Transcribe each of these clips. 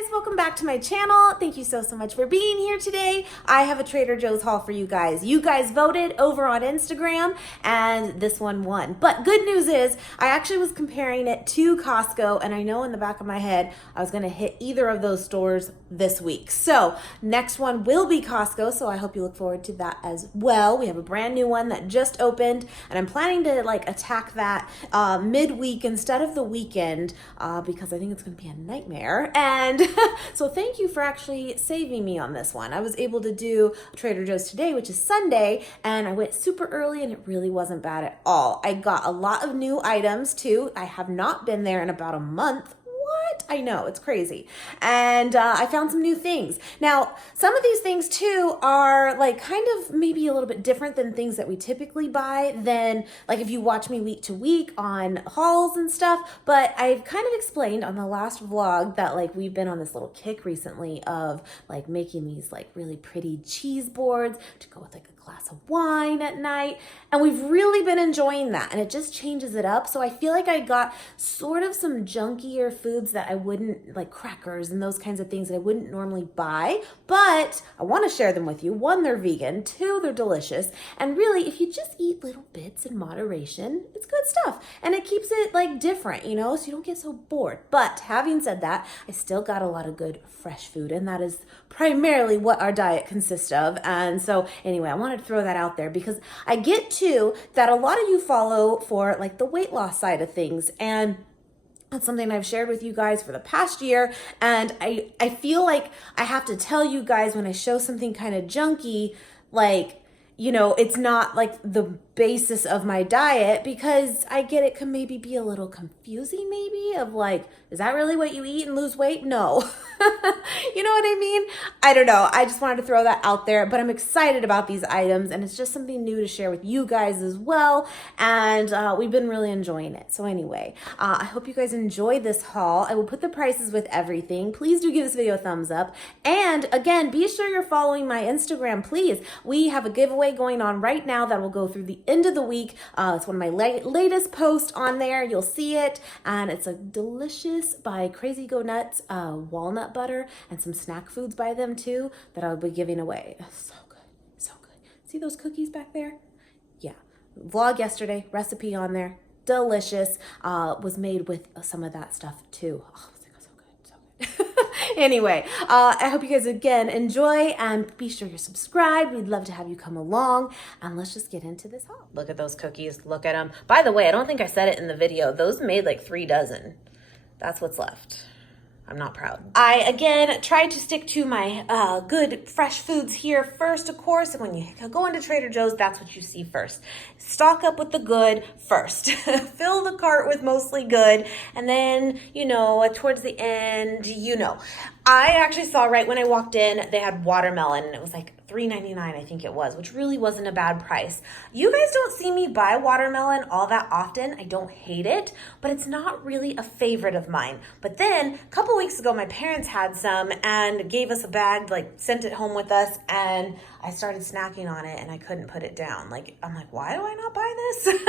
Guys, welcome back to my channel. Thank you so much for being here today. I have a Trader Joe's haul for you guys. You guys voted over on Instagram and this one won. But good news is I actually was comparing it to Costco, and I know in the back of my head I was gonna hit either of those stores this week. So next one will be Costco, so I hope you look forward to that as well. We have a brand new one that just opened, and I'm planning to attack that midweek instead of the weekend because I think it's gonna be a nightmare. And so thank you for actually saving me on this one. I was able to do Trader Joe's today, which is Sunday, and I went super early and it really wasn't bad at all. I got a lot of new items too. I have not been there in about a month. What? I know, it's crazy. And I found some new things. Now, some of these things too are kind of maybe a little bit different than things that we typically buy than if you watch me week to week on hauls and stuff. But I've kind of explained on the last vlog that we've been on this little kick recently of making these really pretty cheese boards to go with a glass of wine at night, and we've really been enjoying that, and it just changes it up. So I feel like I got sort of some junkier foods that I wouldn't, like crackers and those kinds of things that I wouldn't normally buy, but I want to share them with you. One, they're vegan. Two, they're delicious, and really if you just eat little bits in moderation, it's good stuff, and it keeps it different, so you don't get so bored. But having said that, I still got a lot of good fresh food, and that is primarily what our diet consists of. And so anyway, I wanted to throw that out there because I get to that a lot of you follow for the weight loss side of things, and that's something I've shared with you guys for the past year. And I feel like I have to tell you guys when I show something kind of junky, it's not the basis of my diet, because I get it can maybe be a little confusing maybe of is that really what you eat and lose weight? No. You know what I mean? I don't know. I just wanted to throw that out there, but I'm excited about these items, and it's just something new to share with you guys as well. And we've been really enjoying it. So anyway, I hope you guys enjoy this haul. I will put the prices with everything. Please do give this video a thumbs up. And again, be sure you're following my Instagram, please. We have a giveaway going on right now that will go through the end of the week. It's one of my latest posts on there. You'll see it, and it's a delicious by Crazy Go Nuts walnut butter and some snack foods by them too that I'll be giving away. So good, so good. See those cookies back there? Yeah, vlog yesterday, recipe on there, delicious. Was made with some of that stuff too. Oh, so good, so good. Anyway, I hope you guys again enjoy, and be sure you're subscribed. We'd love to have you come along, and let's just get into this haul. Look at those cookies. Look at them. By the way, I don't think I said it in the video. Those made 3 dozen. That's what's left. I'm not proud. I, again, tried to stick to my good fresh foods here first, of course. And when you go into Trader Joe's, that's what you see first. Stock up with the good first. Fill the cart with mostly good. And then, towards the end, I actually saw right when I walked in, they had watermelon, and it was $3.99, I think it was, which really wasn't a bad price. You guys don't see me buy watermelon all that often. I don't hate it, but it's not really a favorite of mine. But then a couple weeks ago, my parents had some and gave us a bag, sent it home with us, and I started snacking on it and I couldn't put it down. I'm why do I not buy this?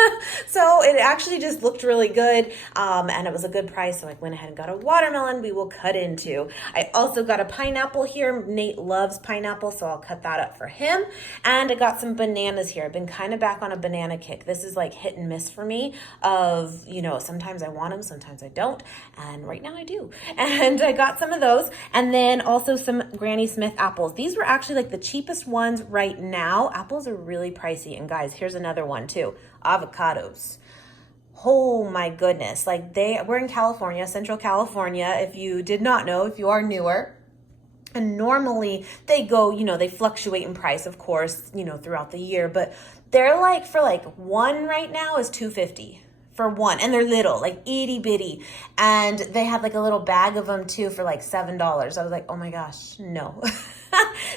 So it actually just looked really good, and it was a good price. So I went ahead and got a watermelon we will cut into. I also got a pineapple here. Nate loves pineapple, so I'll cut that up for him. And I got some bananas here. I've been kind of back on a banana kick. This is hit and miss for me of, sometimes I want them, sometimes I don't. And right now I do. And I got some of those. And then also some Granny Smith apples. These were actually the cheapest ones right now. Apples are really pricey. And guys, here's another one too. Avocados. Oh my goodness. We're in California, Central California. If you did not know, if you are newer. And normally they go, they fluctuate in price, of course, throughout the year, but they're for one right now is $2.50 for one, and they're little, itty bitty, and they have a little bag of them too for $7. I was oh my gosh, no.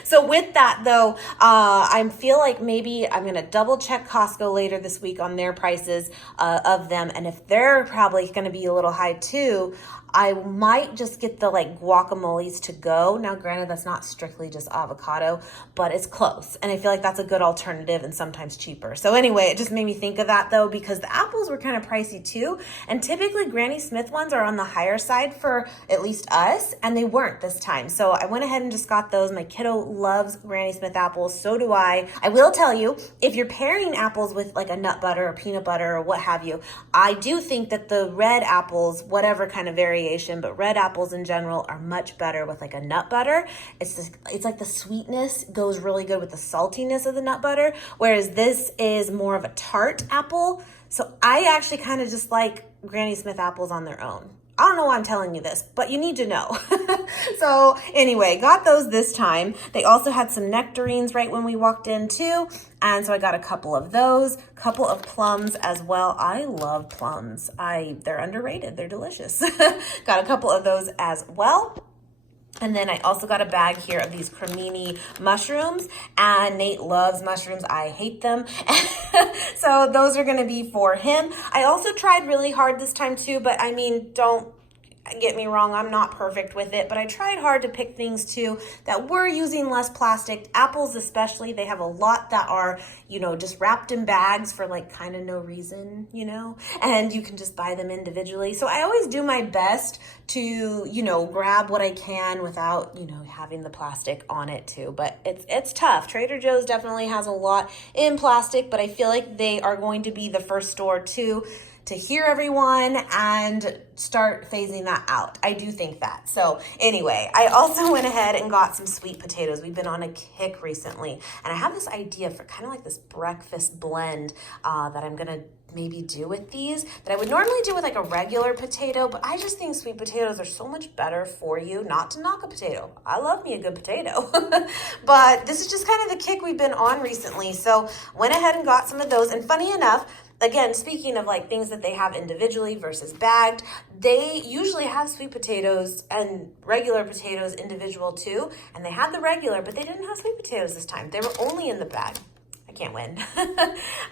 So with that though, I feel maybe I'm gonna double check Costco later this week on their prices of them, and if they're probably gonna be a little high too, I might just get the like guacamoles to go. Now, granted, that's not strictly just avocado, but it's close. And I feel like that's a good alternative and sometimes cheaper. So anyway, it just made me think of that though, because the apples were kind of pricey too. And typically Granny Smith ones are on the higher side for at least us, and they weren't this time. So I went ahead and just got those. My kiddo loves Granny Smith apples. So do I. I will tell you, if you're pairing apples with like a nut butter or peanut butter or what have you, I do think that the red apples, whatever kind of variation, but red apples in general are much better with like a nut butter. It's like the sweetness goes really good with the saltiness of the nut butter, whereas this is more of a tart apple. So I actually kind of just like Granny Smith apples on their own. I don't know why I'm telling you this, but you need to know. So anyway, got those this time. They also had some nectarines right when we walked in too. And so I got a couple of those, couple of plums as well. I love plums. They're underrated. They're delicious. Got a couple of those as well. And then I also got a bag here of these cremini mushrooms, and Nate loves mushrooms. I hate them. So those are going to be for him. I also tried really hard this time too, but I mean, don't get me wrong, I'm not perfect with it, but I tried hard to pick things too that were using less plastic. Apples especially, they have a lot that are, just wrapped in bags for like kind of no reason, and you can just buy them individually. So I always do my best to, grab what I can without, having the plastic on it too. But it's tough. Trader Joe's definitely has a lot in plastic, but I feel like they are going to be the first store to hear everyone and start phasing that out. I do think that. So anyway, I also went ahead and got some sweet potatoes. We've been on a kick recently, and I have this idea for kind of like this breakfast blend that I'm gonna maybe do with these that I would normally do with like a regular potato, but I just think sweet potatoes are so much better for you. Not to knock a potato. I love me a good potato. But this is just kind of the kick we've been on recently. So went ahead and got some of those, and funny enough, again, speaking of like things that they have individually versus bagged, they usually have sweet potatoes and regular potatoes individual too. And they had the regular, but they didn't have sweet potatoes this time. They were only in the bag. I can't win.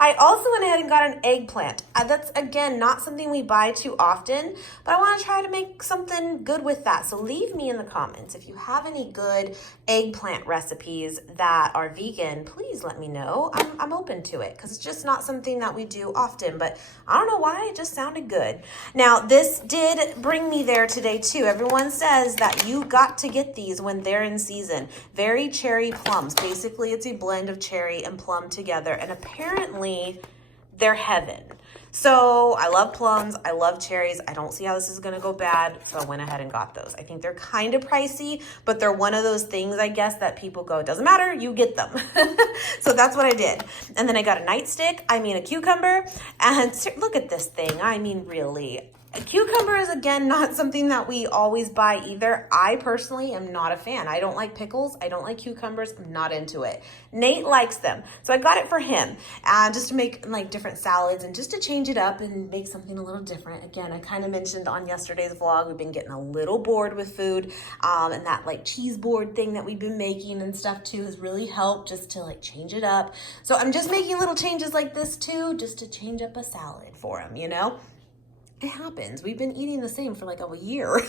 I also went ahead and got an eggplant. That's, again, not something we buy too often, but I want to try to make something good with that. So leave me in the comments if you have any good eggplant recipes that are vegan. Please let me know. I'm open to it because it's just not something that we do often, but I don't know why, it just sounded good. Now, this did bring me there today too. Everyone says that you got to get these when they're in season. Very cherry plums. Basically, it's a blend of cherry and plum together, and apparently they're heaven. So I love plums, I love cherries. I don't see how this is gonna go bad, so I went ahead and got those. I think they're kind of pricey, but they're one of those things, I guess, that people go, it doesn't matter, you get them. So that's what I did. And then I got a nightstick, a cucumber, and look at this thing. Really. A cucumber is, again, not something that we always buy either. I personally am not a fan. I don't like pickles. I don't like cucumbers. I'm not into it. Nate likes them. So I got it for him just to make like different salads and just to change it up and make something a little different. Again, I kind of mentioned on yesterday's vlog, we've been getting a little bored with food, and that like cheese board thing that we've been making and stuff too has really helped just to like change it up. So I'm just making little changes like this too, just to change up a salad for him, It happens. We've been eating the same for like a year.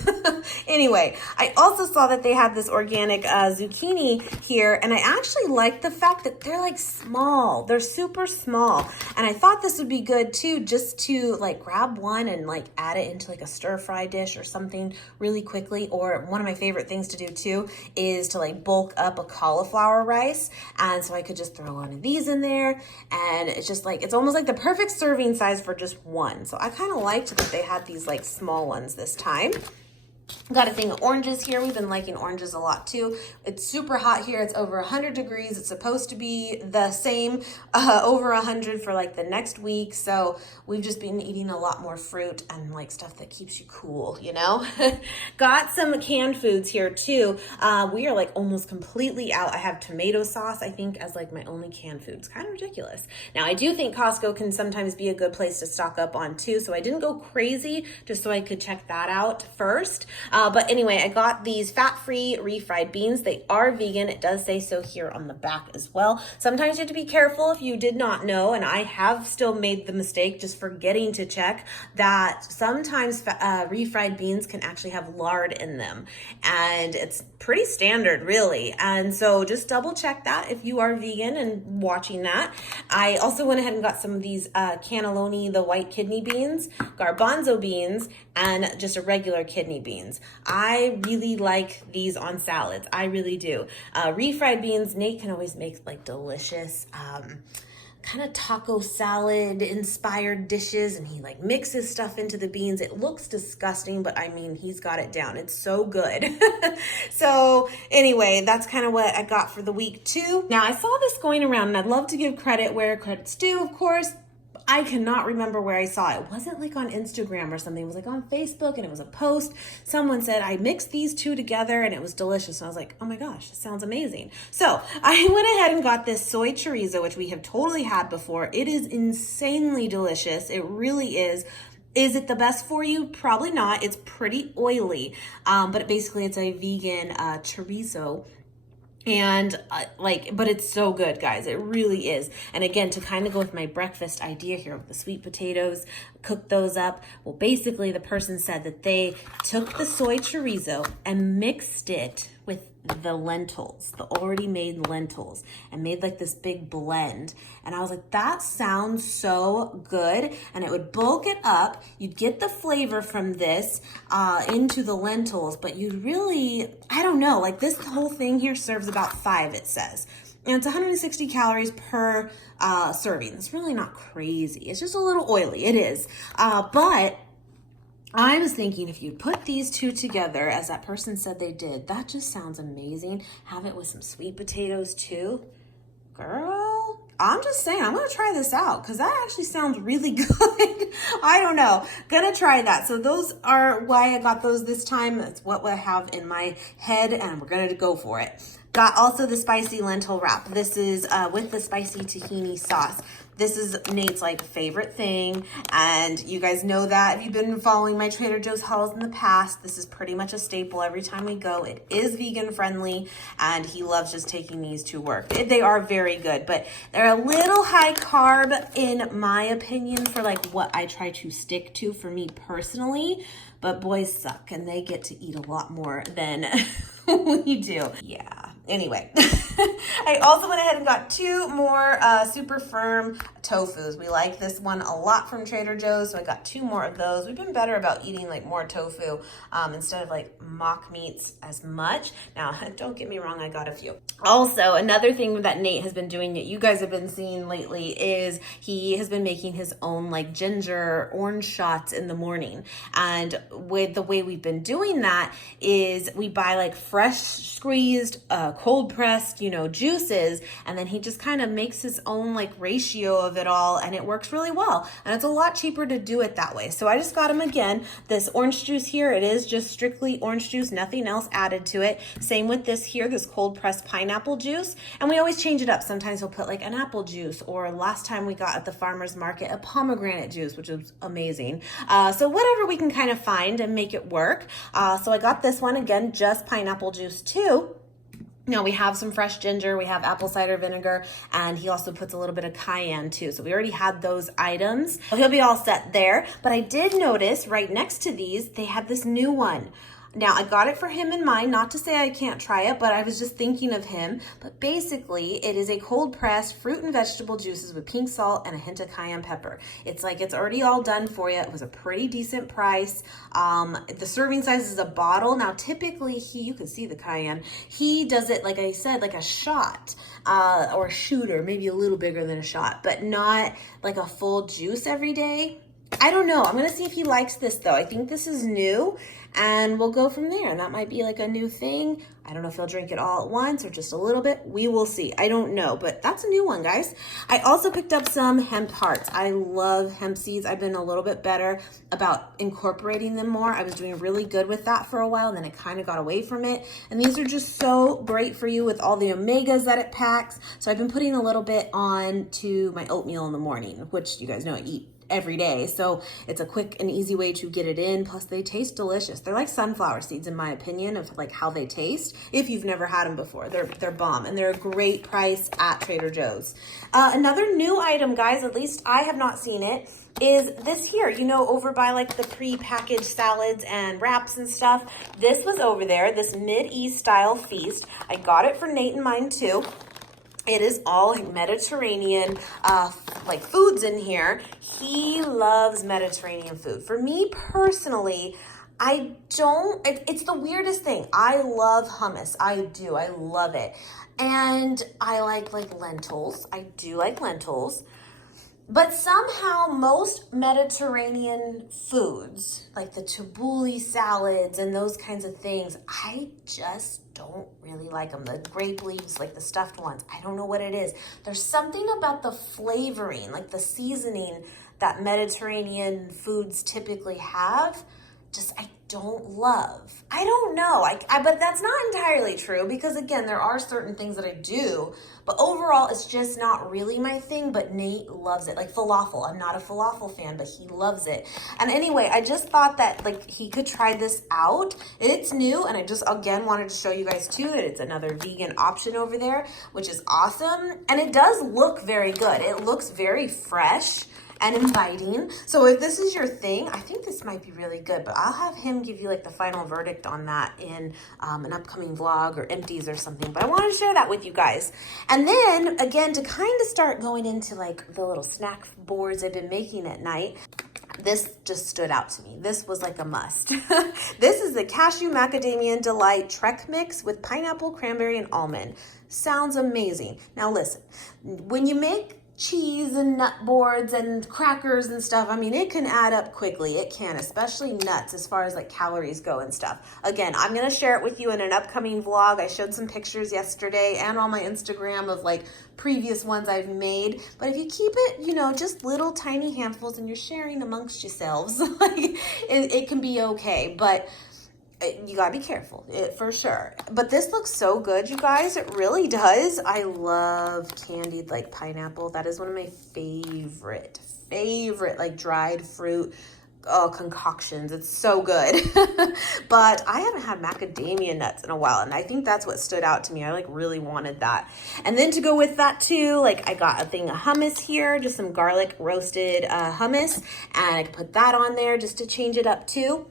Anyway, I also saw that they had this organic zucchini here, and I actually like the fact that they're like small. They're super small. And I thought this would be good too, just to like grab one and like add it into like a stir fry dish or something really quickly. Or one of my favorite things to do too is to like bulk up a cauliflower rice. And so I could just throw one of these in there, and it's just like, it's almost like the perfect serving size for just one. So I kind of liked that they had these like small ones this time. Got a thing of oranges here. We've been liking oranges a lot too. It's super hot here. It's over 100 degrees. It's supposed to be the same over 100 for like the next week. So we've just been eating a lot more fruit and like stuff that keeps you cool, Got some canned foods here too. We are like almost completely out. I have tomato sauce, I think, as like my only canned food. It's kind of ridiculous. Now, I do think Costco can sometimes be a good place to stock up on too. So I didn't go crazy just so I could check that out first. But anyway, I got these fat-free refried beans. They are vegan. It does say so here on the back as well. Sometimes you have to be careful if you did not know, and I have still made the mistake just forgetting to check that sometimes refried beans can actually have lard in them, and it's pretty standard really. And so just double check that if you are vegan and watching that. I also went ahead and got some of these cannelloni, the white kidney beans, garbanzo beans, and just a regular kidney beans. I really like these on salads. I really do. Refried beans, Nate can always make like delicious kind of taco salad inspired dishes, and he like mixes stuff into the beans. It looks disgusting, but I mean, he's got it down. It's so good. So anyway, that's kind of what I got for the week 2. Now I saw this going around, and I'd love to give credit where credit's due, of course. I cannot remember where I saw it. It wasn't like on Instagram or something. It was like on Facebook, and it was a post. Someone said, I mixed these two together and it was delicious. And I was like, oh my gosh, this sounds amazing. So I went ahead and got this soy chorizo, which we have totally had before. It is insanely delicious. It really is. Is it the best for you? Probably not. It's pretty oily, but basically it's a vegan chorizo. And but it's so good, guys. It really is. And again, to kind of go with my breakfast idea here with the sweet potatoes, cook those up. Well, basically the person said that they took the soy chorizo and mixed it with the lentils, the already made lentils, and made like this big blend. And I was like, that sounds so good. And it would bulk it up. You'd get the flavor from this into the lentils, but you'd really, I don't know, like this whole thing here serves about 5, it says. And it's 160 calories per serving. It's really not crazy. It's just a little oily. It is. But I was thinking if you put these two together, as that person said they did, that just sounds amazing. Have it with some sweet potatoes too. Girl, I'm just saying, I'm going to try this out because that actually sounds really good. I don't know. Gonna try that. So those are why I got those this time. That's what I have in my head, and we're going to go for it. Got also the spicy lentil wrap. This is with the spicy tahini sauce. This is Nate's like favorite thing, and you guys know that if you've been following my Trader Joe's hauls in the past, this is pretty much a staple every time we go. It is vegan friendly, and he loves just taking these to work. They are very good, but they're a little high carb in my opinion for like what I try to stick to for me personally, but boys suck and they get to eat a lot more than we do. Yeah. Anyway, I also went ahead and got 2 more super firm tofus. We like this one a lot from Trader Joe's, so I got 2 more of those. We've been better about eating like more tofu instead of like mock meats as much. Now, don't get me wrong, I got a few. Also, another thing that Nate has been doing that you guys have been seeing lately is he has been making his own like ginger orange shots in the morning. And with the way we've been doing that is we buy like fresh squeezed, cold pressed, juices, and then he just kind of makes his own like ratio of it all, and it works really well. And it's a lot cheaper to do it that way. So I just got him again, this orange juice here. It is just strictly orange juice, nothing else added to it. Same with this here, this cold pressed pineapple juice. And we always change it up. Sometimes he'll put like an apple juice, or last time we got at the farmer's market, a pomegranate juice, which was amazing. So whatever we can kind of find and make it work. So I got this one again, just pineapple juice too. Now we have some fresh ginger, we have apple cider vinegar, and he also puts a little bit of cayenne too. So we already had those items. So he'll be all set there. But I did notice right next to these, they had this new one. Now, I got it for him in mind, not to say I can't try it, but I was just thinking of him. But basically, it is a cold-pressed fruit and vegetable juices with pink salt and a hint of cayenne pepper. It's like it's already all done for you. It was a pretty decent price. The serving size is a bottle. Now, typically, you can see the cayenne. He does it, like I said, like a shot or a shooter, maybe a little bigger than a shot, but not like a full juice every day. I don't know. I'm going to see if he likes this, though. I think this is new, and we'll go from there. That might be like a new thing. I don't know if he'll drink it all at once or just a little bit. We will see. I don't know, but that's a new one, guys. I also picked up some hemp hearts. I love hemp seeds. I've been a little bit better about incorporating them more. I was doing really good with that for a while, and then I kind of got away from it. And these are just so great for you with all the omegas that it packs. So I've been putting a little bit on to my oatmeal in the morning, which you guys know I eat every day. So it's a quick and easy way to get it in. Plus they taste delicious. They're like sunflower seeds in my opinion of like how they taste. If you've never had them before, they're bomb and they're a great price at Trader Joe's. Another new item, guys, at least I have not seen it, is this here, you know, over by like the pre-packaged salads and wraps and stuff. This was over there, this Mid-East style feast. I got it for Nate and mine too. It is all Mediterranean like foods in here. He loves Mediterranean food. For me personally, I don't, it's the weirdest thing. I love hummus. I do. I love it. And I like lentils. I do like lentils. But somehow most Mediterranean foods, like the tabbouleh salads and those kinds of things, I just don't really like them. The grape leaves, like the stuffed ones, I don't know what it is. There's something about the flavoring, like the seasoning that Mediterranean foods typically have, just I don't love. I don't know, but that's not entirely true because again, there are certain things that I do, but overall it's just not really my thing, but Nate loves it. Like falafel, I'm not a falafel fan, but he loves it. And anyway, I just thought that like he could try this out. It's new and I just again wanted to show you guys too that it's another vegan option over there, which is awesome. And it does look very good. It looks very fresh and inviting. So if this is your thing, I think this might be really good, but I'll have him give you like the final verdict on that in an upcoming vlog or empties or something, but I wanted to share that with you guys. And then again, to kind of start going into like the little snack boards I've been making at night, this just stood out to me. This was like a must. This is the Cashew Macadamia Delight Trek Mix with pineapple, cranberry, and almond. Sounds amazing. Now listen, when you make cheese and nut boards and crackers and stuff, I mean, it can add up quickly. It can, especially nuts as far as like calories go and stuff. Again, I'm going to share it with you in an upcoming vlog. I showed some pictures yesterday and on my Instagram of like previous ones I've made. But if you keep it, you know, just little tiny handfuls and you're sharing amongst yourselves, like it can be okay. But you gotta be careful, for sure. But this looks so good, you guys. It really does. I love candied like pineapple. That is one of my favorite like dried fruit concoctions. It's so good. But I haven't had macadamia nuts in a while, and I think that's what stood out to me. I like really wanted that. And then to go with that too, like I got a thing of hummus here, just some garlic roasted hummus, and I can put that on there just to change it up too.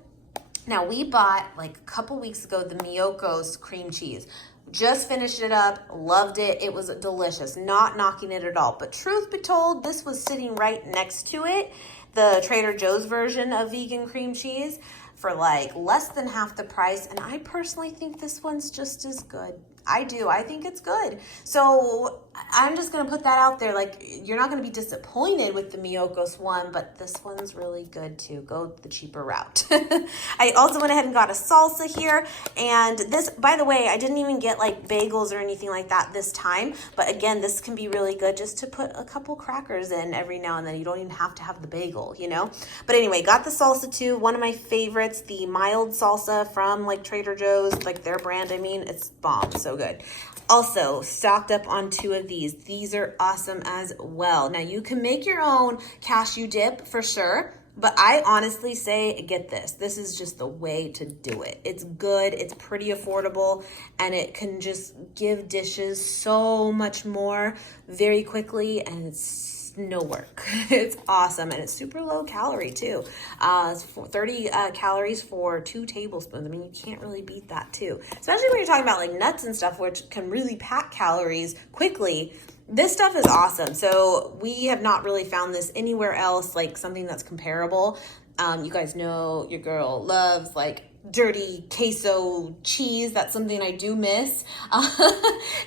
Now we bought like a couple weeks ago the Miyoko's cream cheese. Just finished it up, loved it. It was delicious, not knocking it at all. But truth be told, this was sitting right next to it, the Trader Joe's version of vegan cream cheese for like less than half the price. And I personally think this one's just as good. I do. I think it's good. So I'm just going to put that out there. Like, you're not going to be disappointed with the Miyoko's one, but this one's really good too. Go the cheaper route. I also went ahead and got a salsa here. And this, by the way, I didn't even get like bagels or anything like that this time. But again, this can be really good just to put a couple crackers in every now and then. You don't even have to have the bagel, you know? But anyway, got the salsa too. One of my favorites, the mild salsa from like Trader Joe's, like their brand. I mean, it's bomb. So good. Also stocked up on 2 of these. These are awesome as well. Now you can make your own cashew dip for sure, but I honestly say get this. This is just the way to do it. It's good, it's pretty affordable, and it can just give dishes so much more very quickly, and it's no work. It's awesome, and it's super low calorie too. It's 30 calories for 2 tablespoons. I mean, you can't really beat that too, especially when you're talking about like nuts and stuff, which can really pack calories quickly. This stuff is awesome. So we have not really found this anywhere else, like something that's comparable. You guys know your girl loves like dirty queso cheese. That's something I do miss.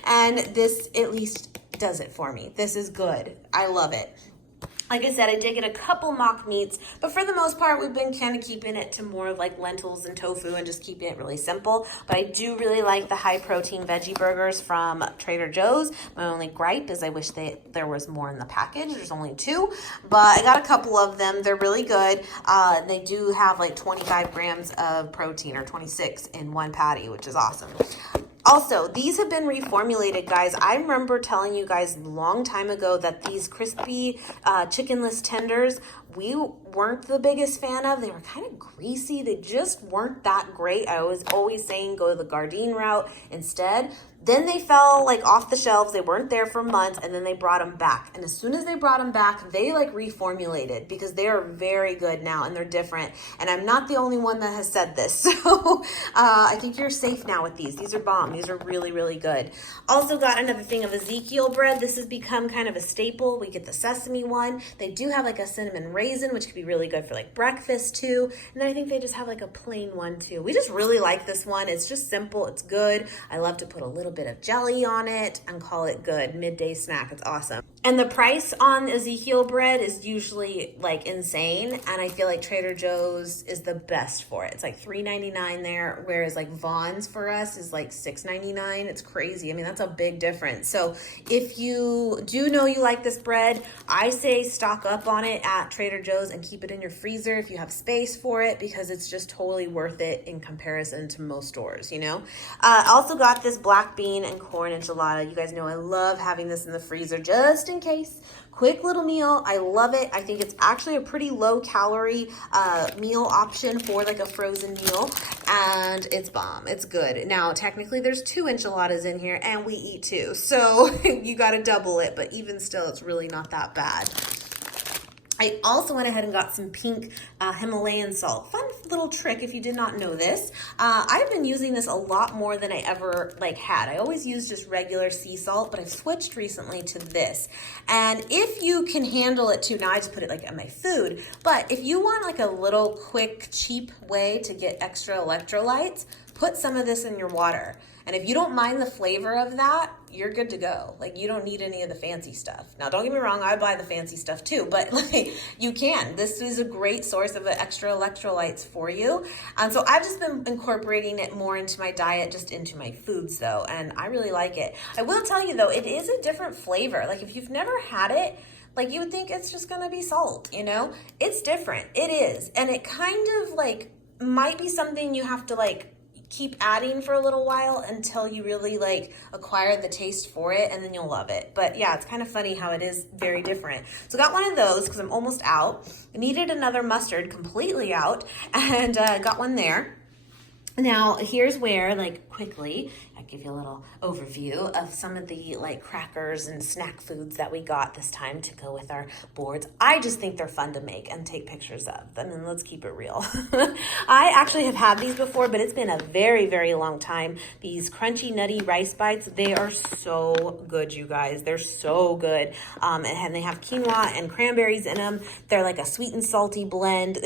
And this at least does it for me. This is good. I love it. Like I said, I did get a couple mock meats, but for the most part, we've been kind of keeping it to more of like lentils and tofu and just keeping it really simple. But I do really like the high protein veggie burgers from Trader Joe's. My only gripe is I wish there was more in the package. There's only 2, but I got a couple of them. They're really good. They do have like 25 grams of protein, or 26 in one patty, which is awesome. Also, these have been reformulated, guys. I remember telling you guys a long time ago that these crispy chickenless tenders we weren't the biggest fan of. They were kind of greasy. They just weren't that great. I was always saying go the Gardein route instead. Then they fell like off the shelves. They weren't there for months, and then they brought them back. And as soon as they brought them back, they like reformulated because they are very good now and they're different. And I'm not the only one that has said this. So I think you're safe now with these. These are bomb. These are really, really good. Also got another thing of Ezekiel bread. This has become kind of a staple. We get the sesame one. They do have like a cinnamon raisin, which could be really good for like breakfast too. And then I think they just have like a plain one too. We just really like this one. It's just simple. It's good. I love to put a little bit of jelly on it and call it good. Midday snack. It's awesome. And the price on Ezekiel bread is usually like insane. And I feel like Trader Joe's is the best for it. It's like $3.99 there, whereas like Vaughn's for us is like $6.99. It's crazy. I mean, that's a big difference. So if you do know you like this bread, I say stock up on it at Trader Joe's and keep it in your freezer if you have space for it, because it's just totally worth it in comparison to most stores, you know? Also got this black bean and corn enchilada. You guys know I love having this in the freezer just in case. Quick little meal. I love it. I think it's actually a pretty low calorie meal option for like a frozen meal, and it's bomb. It's good. Now, technically there's 2 enchiladas in here and we eat 2. So you got to double it, but even still, it's really not that bad. I also went ahead and got some pink Himalayan salt. Fun little trick if you did not know this. I've been using this a lot more than I ever had. I always use just regular sea salt, but I've switched recently to this. And if you can handle it too, now I just put it like on my food, but if you want like a little quick, cheap way to get extra electrolytes, put some of this in your water. And if you don't mind the flavor of that, you're good to go. Like, you don't need any of the fancy stuff. Now, don't get me wrong, I buy the fancy stuff too, but like, you can. This is a great source of extra electrolytes for you. And so I've just been incorporating it more into my diet, just into my foods though, and I really like it. I will tell you though, it is a different flavor. Like, if you've never had it, like, you would think it's just gonna be salt, you know? It's different. It is. And it kind of like might be something you have to like keep adding for a little while until you really like acquire the taste for it, and then you'll love it. But yeah, it's kind of funny how it is very different. So got one of those because I'm almost out. I needed another mustard, completely out, and got one there. Now, here's where, like, quickly, I give you a little overview of some of the, like, crackers and snack foods that we got this time to go with our boards. I just think they're fun to make and take pictures of. I mean, let's keep it real. I actually have had these before, but it's been a very, very long time. These crunchy, nutty rice bites, they are so good, you guys. They're so good. And they have quinoa and cranberries in them. They're like a sweet and salty blend.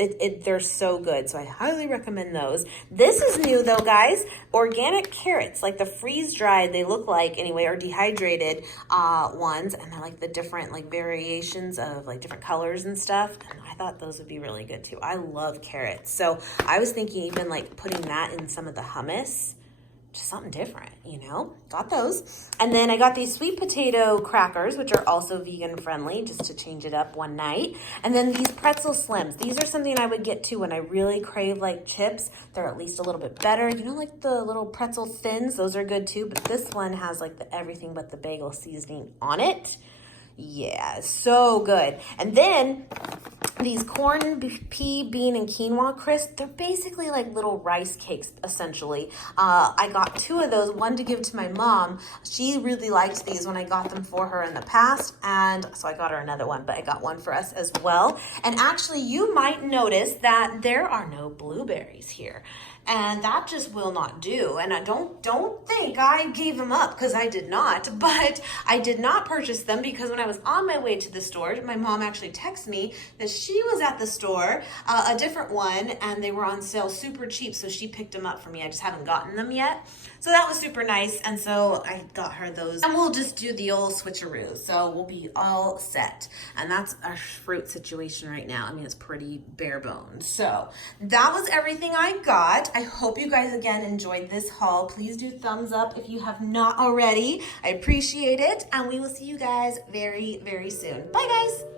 They're so good, so I highly recommend those. This is new though, guys. Organic carrots, like the freeze-dried, they look like anyway, or dehydrated ones, and they're like the different like variations of like different colors and stuff, and I thought those would be really good too. I love carrots, so I was thinking even like putting that in some of the hummus, just something different, you know? Got those. And then I got these sweet potato crackers, which are also vegan friendly, just to change it up one night. And then these pretzel slims. These are something I would get to when I really crave like chips. They're at least a little bit better. You know, like the little pretzel thins, those are good too. But this one has like the everything but the bagel seasoning on it. Yeah, so good. And then these corn, pea, bean, and quinoa crisps, they're basically like little rice cakes, essentially. I got 2 of those, one to give to my mom. She really liked these when I got them for her in the past, and so I got her another one, but I got one for us as well. And actually, you might notice that there are no blueberries here. And that just will not do. And I don't think I gave them up, because I did not. But I did not purchase them because when I was on my way to the store, my mom actually texted me that she was at the store, a different one, and they were on sale super cheap. So she picked them up for me. I just haven't gotten them yet. So that was super nice. And so I got her those. And we'll just do the old switcheroo. So we'll be all set. And that's our fruit situation right now. I mean, it's pretty bare bones. So that was everything I got. I hope you guys again enjoyed this haul. Please do thumbs up if you have not already. I appreciate it, and we will see you guys very, very soon. Bye, guys.